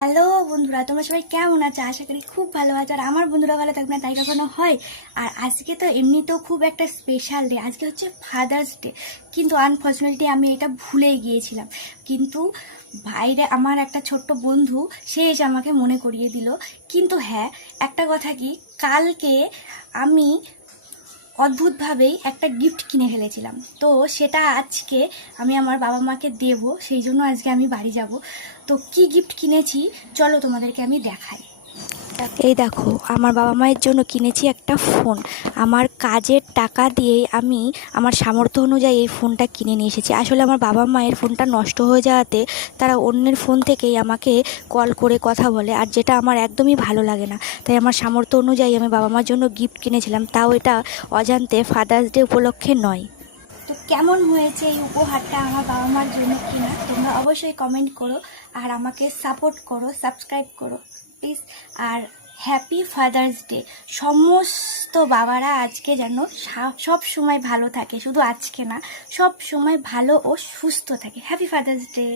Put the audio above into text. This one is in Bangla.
হ্যালো বন্ধুরা, তোমরা সবাই কেমন আছো? আশা করি খুব ভালো আছো। আর আমার বন্ধুরা ভালো থাকবে না তাই কখনো হয়? আর আজকে তো এমনিতেও খুব একটা স্পেশাল ডে, আজকে হচ্ছে ফাদার্স ডে। কিন্তু আনফর্চুনেটলি আমি এটা ভুলেই গিয়েছিলাম। কিন্তু বাইরে আমার একটা ছোট্ট বন্ধু, সে এসে আমাকে মনে করিয়ে দিল। কিন্তু হ্যাঁ, একটা কথা কি, কালকে আমি অদ্ভুতভাবেই একটা গিফট কিনে ফেলেছিলাম। তো সেটা আজকে আমি আমার বাবা মাকে দেবো, সেই জন্য আজকে আমি বাড়ি যাব। তো কি গিফট কিনেছি চলো তোমাদেরকে আমি দেখাই। এই দেখো, আমার বাবা মায়ের জন্য কিনেছি একটা ফোন। আমার কাজের টাকা দিয়েই আমি আমার সামর্থ্য অনুযায়ী এই ফোনটা কিনে নিয়ে এসেছি। আসলে আমার বাবা মায়ের ফোনটা নষ্ট হয়ে যাওয়াতে তারা অন্যের ফোন থেকেই আমাকে কল করে কথা বলে, আর যেটা আমার একদমই ভালো লাগে না। তাই আমার সামর্থ্য অনুযায়ী আমি বাবা মার জন্য গিফট কিনেছিলাম, তাও এটা অজান্তে ফাদার্স ডে উপলক্ষে নয়। তো কেমন হয়েছে এই উপহারটা আমার বাবা মার জন্য কিনা, তোমরা অবশ্যই কমেন্ট করো আর আমাকে সাপোর্ট করো, সাবস্ক্রাইব করো প্লিজ। আর হ্যাপি ফাদার্স ডে। সমস্ত বাবারা আজকে যেন সব সময় ভালো থাকে, শুধু আজকে না, সব সময় ভালো ও সুস্থ থাকে। Happy father's day.